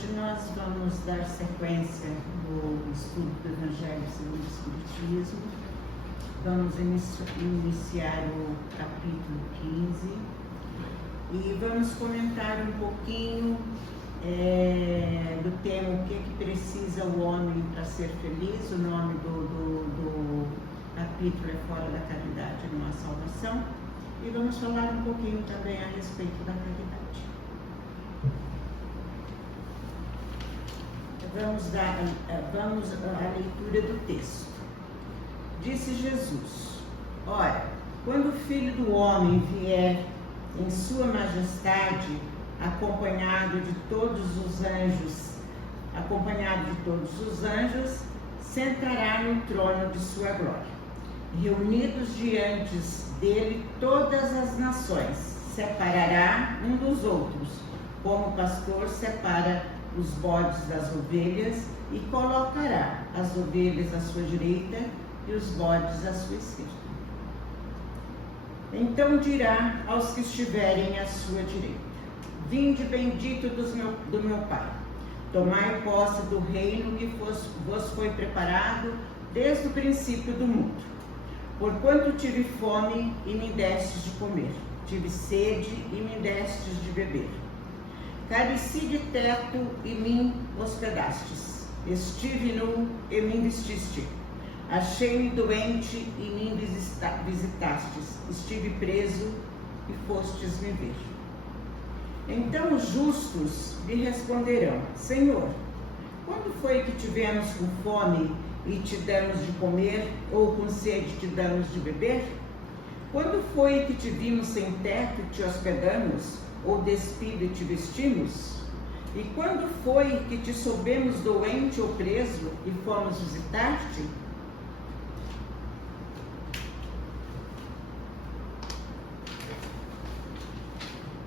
Hoje nós vamos dar sequência no estudo do Evangelho segundo o Espiritismo. Vamos iniciar o capítulo 15 e vamos comentar um pouquinho do tema o que precisa o homem para ser feliz. O nome do capítulo é Fora da Caridade Não Há Salvação. E vamos falar um pouquinho também a respeito da caridade. Vamos à leitura do texto. Disse Jesus: Ora, quando o Filho do Homem vier em sua majestade, acompanhado de todos os anjos, sentará no trono de sua glória. Reunidos diante dele todas as nações, separará um dos outros, como o pastor separa os bodes das ovelhas, e colocará as ovelhas à sua direita e os bodes à sua esquerda. Então dirá aos que estiverem à sua direita: Vinde bendito do meu Pai, tomai posse do reino que vos foi preparado desde o princípio do mundo. Porquanto tive fome e me destes de comer, tive sede e me destes de beber. Careci de teto e me hospedastes, estive nu e me vestiste, achei-me doente e me visitastes, estive preso e fostes me ver. Então os justos lhe responderão: Senhor, quando foi que tivemos com fome e te damos de comer, ou com sede te damos de beber? Quando foi que te vimos sem teto e te hospedamos, ou despido e te vestimos? E quando foi que te soubemos doente ou preso e fomos visitar-te?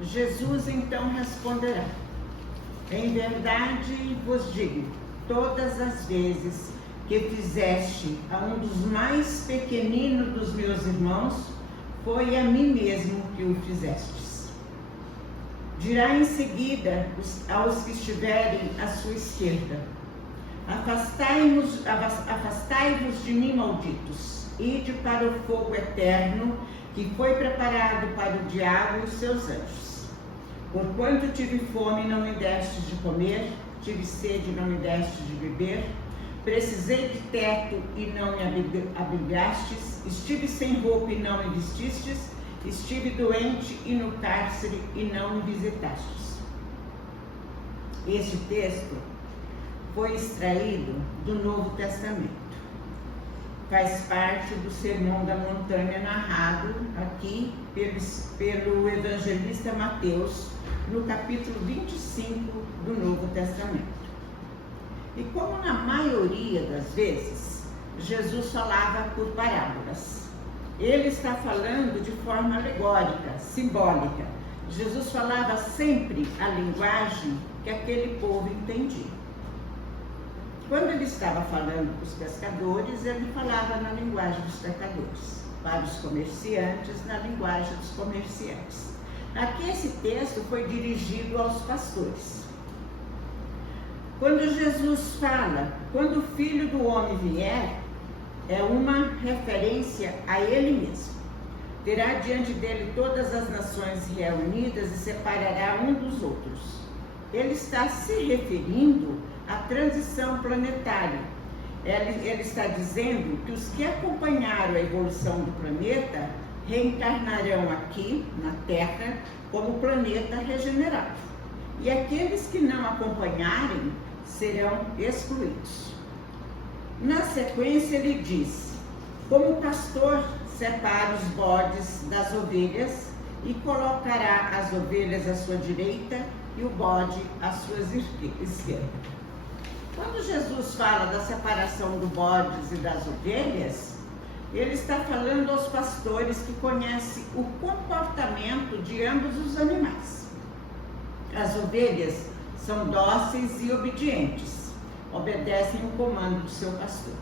Jesus então responderá: Em verdade vos digo, todas as vezes que fizeste a um dos mais pequeninos dos meus irmãos, foi a mim mesmo que o fizestes. Dirá em seguida aos que estiverem à sua esquerda: Afastai-vos de mim, malditos, ide para o fogo eterno, que foi preparado para o diabo e os seus anjos. Porquanto tive fome e não me destes de comer, tive sede e não me destes de beber, precisei de teto e não me abrigastes, estive sem roupa e não me vestistes, estive doente e no cárcere e não me visitastes. Este texto foi extraído do Novo Testamento. Faz parte do Sermão da Montanha, narrado aqui pelo evangelista Mateus, no capítulo 25 do Novo Testamento. E como na maioria das vezes, Jesus falava por parábolas. Ele está falando de forma alegórica, simbólica. Jesus falava sempre a linguagem que aquele povo entendia. Quando ele estava falando para os pescadores, ele falava na linguagem dos pescadores. Para os comerciantes, na linguagem dos comerciantes. Aqui esse texto foi dirigido aos pastores. Quando Jesus fala, quando o Filho do Homem vier, é uma referência a ele mesmo. Terá diante dele todas as nações reunidas e separará um dos outros. Ele está se referindo à transição planetária. Ele está dizendo que os que acompanharam a evolução do planeta reencarnarão aqui, na Terra, como planeta regenerado. E aqueles que não acompanharem serão excluídos. Na sequência ele diz: como o pastor separa os bodes das ovelhas e colocará as ovelhas à sua direita e o bode à sua esquerda. Quando Jesus fala da separação dos bodes e das ovelhas, ele está falando aos pastores que conhecem o comportamento de ambos os animais. As ovelhas são dóceis e obedientes, obedecem o comando do seu pastor.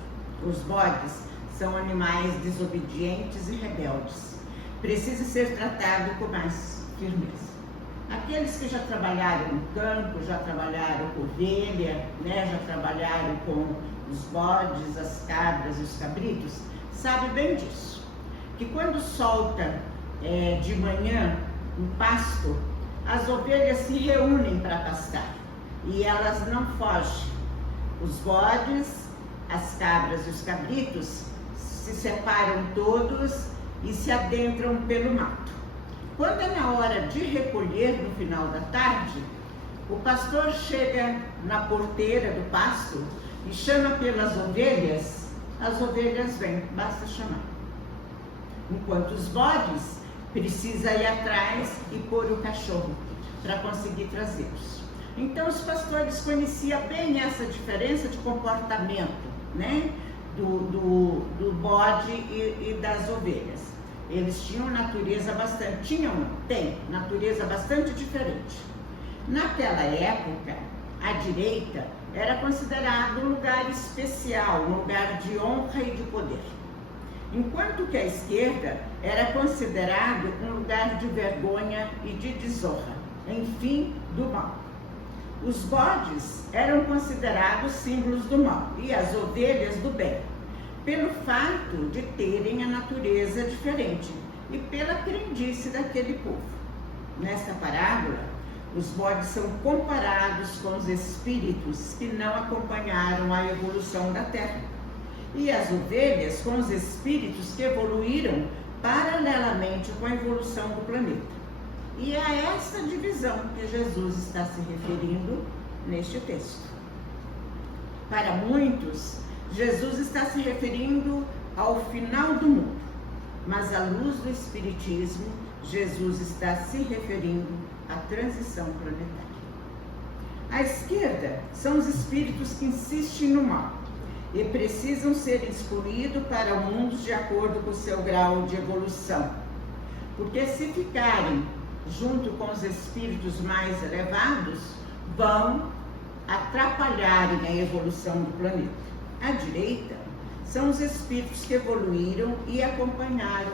Os bodes são animais desobedientes e rebeldes. Precisa ser tratado com mais firmeza. Aqueles que já trabalharam no campo, já trabalharam com ovelha, né? Já trabalharam com os bodes, as cabras e os cabritos, sabe bem disso. Que quando solta de manhã um pasto, as ovelhas se reúnem para pastar e elas não fogem. Os bodes, as cabras e os cabritos se separam todos e se adentram pelo mato. Quando é na hora de recolher, no final da tarde, o pastor chega na porteira do pasto e chama pelas ovelhas, as ovelhas vêm, basta chamar. Enquanto os bodes precisa ir atrás e pôr o cachorro para conseguir trazê-los. Então os pastores conheciam bem essa diferença de comportamento, né? Do bode e das ovelhas. Eles tinham natureza bastante, tem natureza bastante diferente. Naquela época, a direita era considerado um lugar especial, um lugar de honra e de poder. Enquanto que a esquerda era considerado um lugar de vergonha e de desonra, enfim, do mal. Os bodes eram considerados símbolos do mal e as ovelhas do bem, pelo fato de terem a natureza diferente e pela crendice daquele povo. Nesta parábola, os bodes são comparados com os espíritos que não acompanharam a evolução da terra e as ovelhas com os espíritos que evoluíram paralelamente com a evolução do planeta. E é a essa divisão que Jesus está se referindo neste texto. Para muitos, Jesus está se referindo ao final do mundo, mas à luz do Espiritismo, Jesus está se referindo à transição planetária. À esquerda são os espíritos que insistem no mal e precisam ser excluídos para mundos de acordo com o seu grau de evolução, porque se ficarem junto com os espíritos mais elevados, vão atrapalharem a evolução do planeta. À direita são os espíritos que evoluíram e acompanharam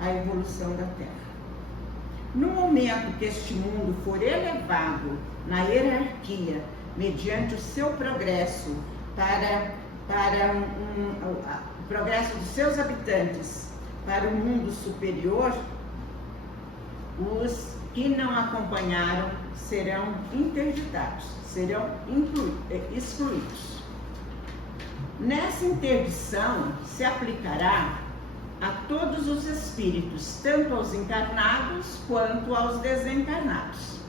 a evolução da Terra. No momento que este mundo for elevado na hierarquia, mediante o seu progresso para o progresso dos seus habitantes para o mundo superior, os que não acompanharam serão interditados, serão excluídos. Nessa interdição se aplicará a todos os espíritos, tanto aos encarnados quanto aos desencarnados.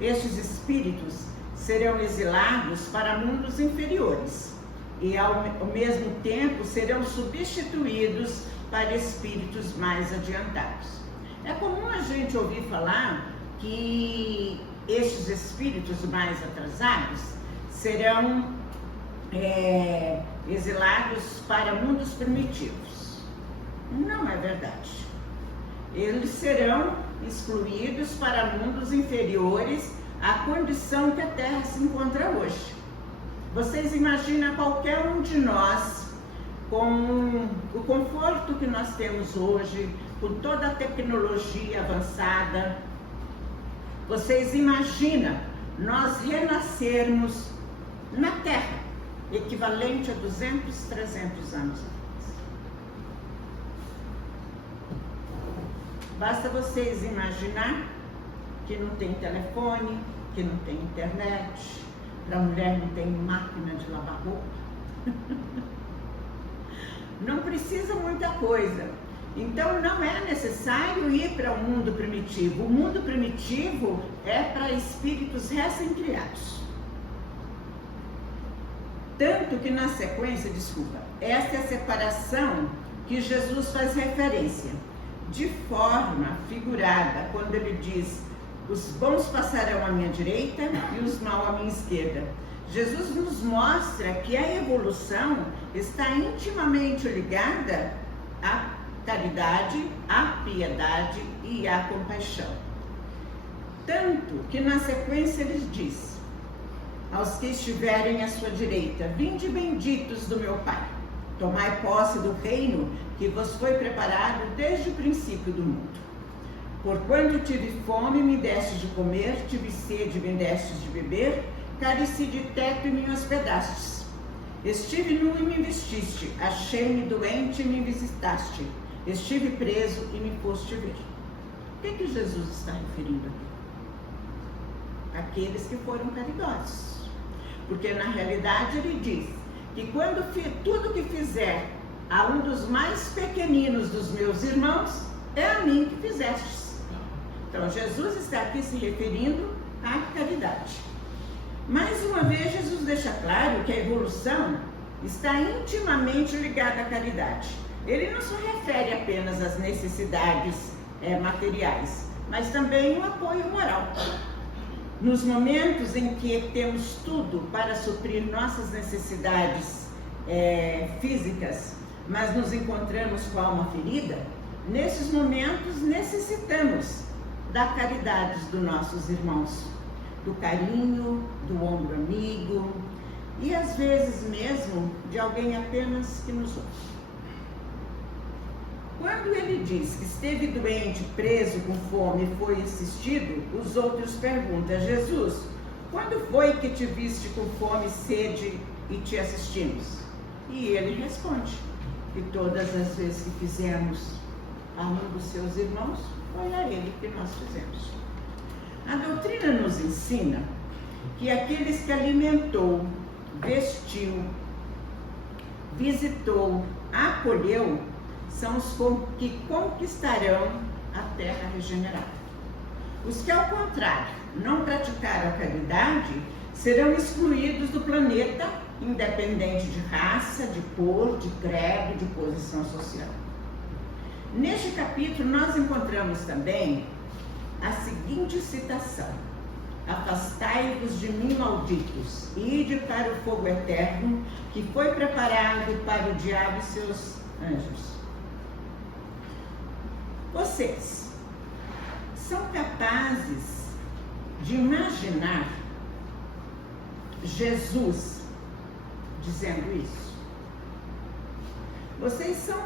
Estes espíritos serão exilados para mundos inferiores e ao mesmo tempo serão substituídos para espíritos mais adiantados. É comum a gente ouvir falar que estes espíritos mais atrasados serão exilados para mundos primitivos. Não é verdade. Eles serão excluídos para mundos inferiores à condição que a Terra se encontra hoje. Vocês imaginam qualquer um de nós, com o conforto que nós temos hoje, com toda a tecnologia avançada, vocês imaginam nós renascermos na Terra, equivalente a 200, 300 anos atrás. Basta vocês imaginar que não tem telefone, que não tem internet, para a mulher não tem máquina de lavar roupa. Não precisa muita coisa. Então não é necessário ir para o mundo primitivo. O mundo primitivo é para espíritos recém-criados. Tanto que na sequência, esta é a separação que Jesus faz referência, de forma figurada, quando ele diz: os bons passarão à minha direita e os maus à minha esquerda. Jesus nos mostra que a evolução está intimamente ligada à caridade, à piedade e à compaixão. Tanto que na sequência ele diz: aos que estiverem à sua direita, vinde benditos do meu Pai, tomai posse do reino que vos foi preparado desde o princípio do mundo. Porquanto tive fome, me deste de comer, tive sede, me deste de beber, careci de teto e me hospedastes. Estive nu e me vestiste, achei-me doente e me visitaste, estive preso e me foste ver. O que Jesus está referindo aqui? Aqueles que foram caridosos. Porque na realidade ele diz que quando tudo que fizer a um dos mais pequeninos dos meus irmãos, é a mim que fizestes. Então Jesus está aqui se referindo à caridade. Mais uma vez Jesus deixa claro que a evolução está intimamente ligada à caridade. Ele não se refere apenas às necessidades materiais, mas também o apoio moral. Nos momentos em que temos tudo para suprir nossas necessidades físicas, mas nos encontramos com a alma ferida, nesses momentos necessitamos da caridade dos nossos irmãos, do carinho, do ombro amigo e às vezes mesmo de alguém apenas que nos ouve. Quando ele diz que esteve doente, preso, com fome e foi assistido, os outros perguntam: Jesus, quando foi que te viste com fome, sede e te assistimos? E ele responde que todas as vezes que fizemos a um dos seus irmãos, foi a ele que nós fizemos. A doutrina nos ensina que aqueles que alimentou, vestiu, visitou, acolheu, são os que conquistarão a terra regenerada. Os que, ao contrário, não praticaram a caridade, serão excluídos do planeta, independente de raça, de cor, de credo, de posição social. Neste capítulo, nós encontramos também a seguinte citação: afastai-vos de mim, malditos, e ide para o fogo eterno, que foi preparado para o diabo e seus anjos. Vocês são capazes de imaginar Jesus dizendo isso? Vocês são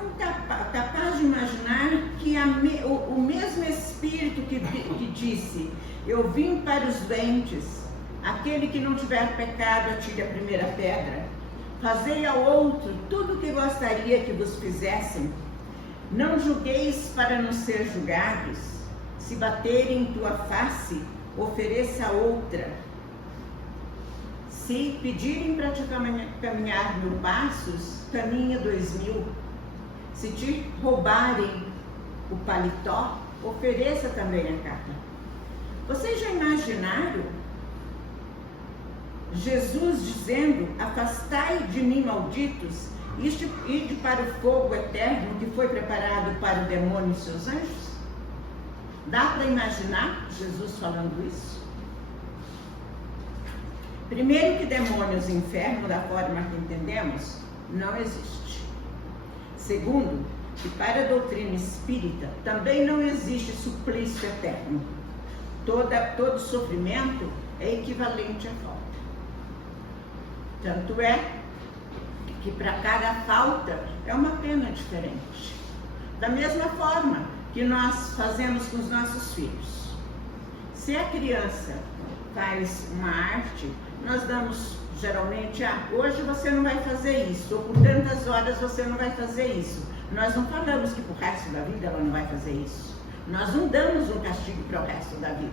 capazes de imaginar que o mesmo Espírito que disse: eu vim para os doentes, aquele que não tiver pecado atire a primeira pedra, fazei ao outro tudo o que gostaria que vos fizessem, não julgueis para não ser julgados, se baterem em tua face, ofereça outra, se pedirem para te caminhar 1000 passos, caminha 2000. Se te roubarem o paletó, ofereça também a capa. Vocês já imaginaram Jesus dizendo: afastai de mim, malditos, ide para o fogo eterno que foi preparado para o demônio e seus anjos? Dá para imaginar Jesus falando isso? Primeiro, que demônios e inferno, da forma que entendemos, não existe. Segundo, que para a doutrina espírita também não existe suplício eterno. Todo sofrimento é equivalente à falta. Tanto é que para cada falta é uma pena diferente. Da mesma forma que nós fazemos com os nossos filhos. Se a criança faz uma arte, nós damos geralmente: hoje você não vai fazer isso, ou por tantas horas você não vai fazer isso. Nós não falamos que pro resto da vida ela não vai fazer isso. Nós não damos um castigo para o resto da vida.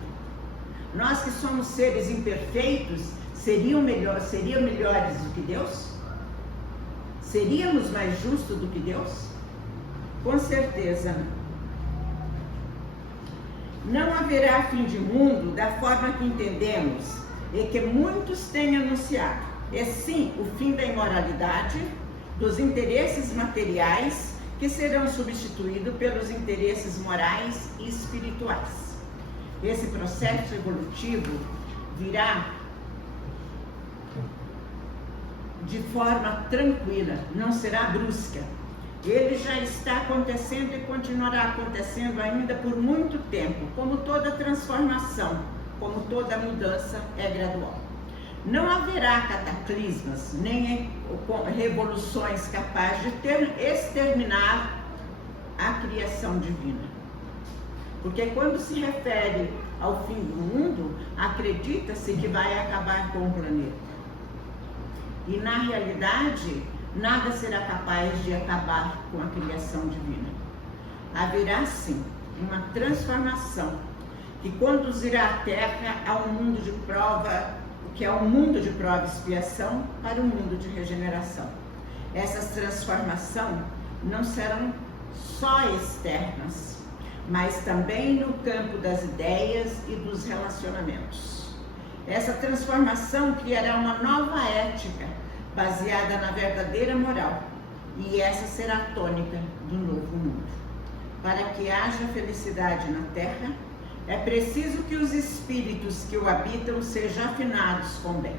Nós que somos seres imperfeitos, seriam melhores do que Deus? Seríamos mais justos do que Deus? Com certeza não haverá fim de mundo da forma que entendemos e que muitos têm anunciado. É sim o fim da imoralidade, dos interesses materiais, que serão substituídos pelos interesses morais e espirituais. Esse processo evolutivo virá de forma tranquila, não será brusca. Ele já está acontecendo e continuará acontecendo ainda por muito tempo. Como toda transformação, como toda mudança é gradual. Não haverá cataclismas, nem revoluções capazes de exterminar a criação divina. Porque quando se refere ao fim do mundo, acredita-se que vai acabar com o planeta. E na realidade, nada será capaz de acabar com a criação divina. Haverá sim uma transformação que conduzirá a Terra a um mundo de prova, que é um mundo de prova e expiação, para um mundo de regeneração. Essas transformações não serão só externas, mas também no campo das ideias e dos relacionamentos. Essa transformação criará uma nova ética baseada na verdadeira moral, e essa será a tônica do novo mundo. Para que haja felicidade na Terra, é preciso que os espíritos que o habitam sejam afinados com o bem.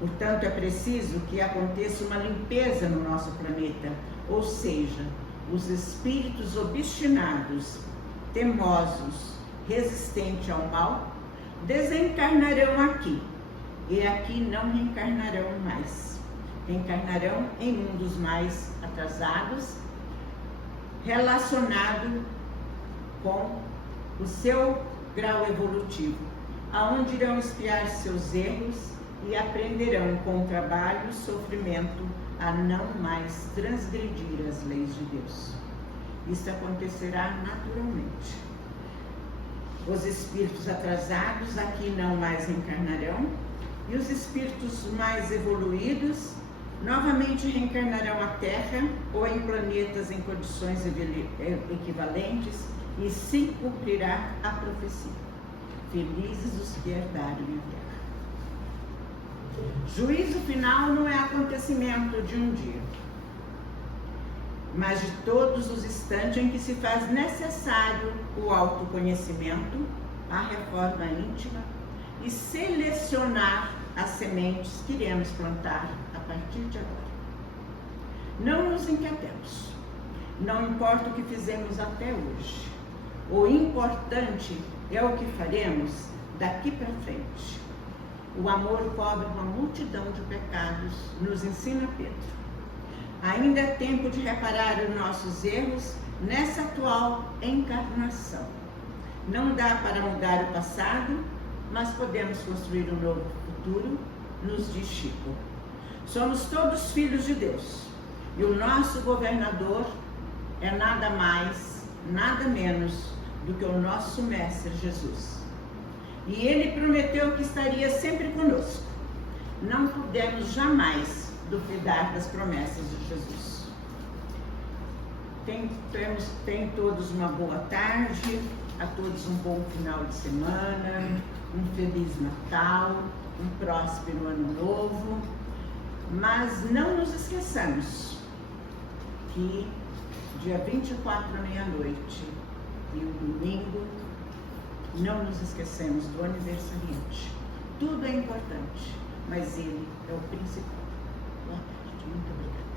Portanto, é preciso que aconteça uma limpeza no nosso planeta, ou seja, os espíritos obstinados, teimosos, resistentes ao mal, desencarnarão aqui, e aqui não reencarnarão mais. Reencarnarão em mundos mais atrasados, relacionado com o seu grau evolutivo, aonde irão expiar seus erros e aprenderão com trabalho e sofrimento a não mais transgredir as leis de Deus. Isso acontecerá naturalmente. Os espíritos atrasados aqui não mais reencarnarão, e os espíritos mais evoluídos novamente reencarnarão à Terra ou em planetas em condições equivalentes, e se cumprirá a profecia. Felizes os que herdarem a Terra. Juízo final não é acontecimento de um dia, mas de todos os instantes em que se faz necessário o autoconhecimento, a reforma íntima e selecionar as sementes que iremos plantar a partir de agora. Não nos inquietemos, não importa o que fizemos até hoje, o importante é o que faremos daqui para frente. O amor cobre uma multidão de pecados, nos ensina Pedro. Ainda é tempo de reparar os nossos erros nessa atual encarnação. Não dá para mudar o passado, mas podemos construir um novo futuro, nos diz Chico. Somos todos filhos de Deus, e o nosso governador é nada mais, nada menos do que o nosso Mestre Jesus. E ele prometeu que estaria sempre conosco. Não podemos jamais duvidar das promessas de Jesus. Tenham todos uma boa tarde, a todos um bom final de semana, um Feliz Natal, um próspero Ano Novo. Mas não nos esqueçamos que dia 24 à meia-noite e o domingo, não nos esquecemos do aniversariante. Tudo é importante, mas ele é o principal. Boa tarde, muito obrigada.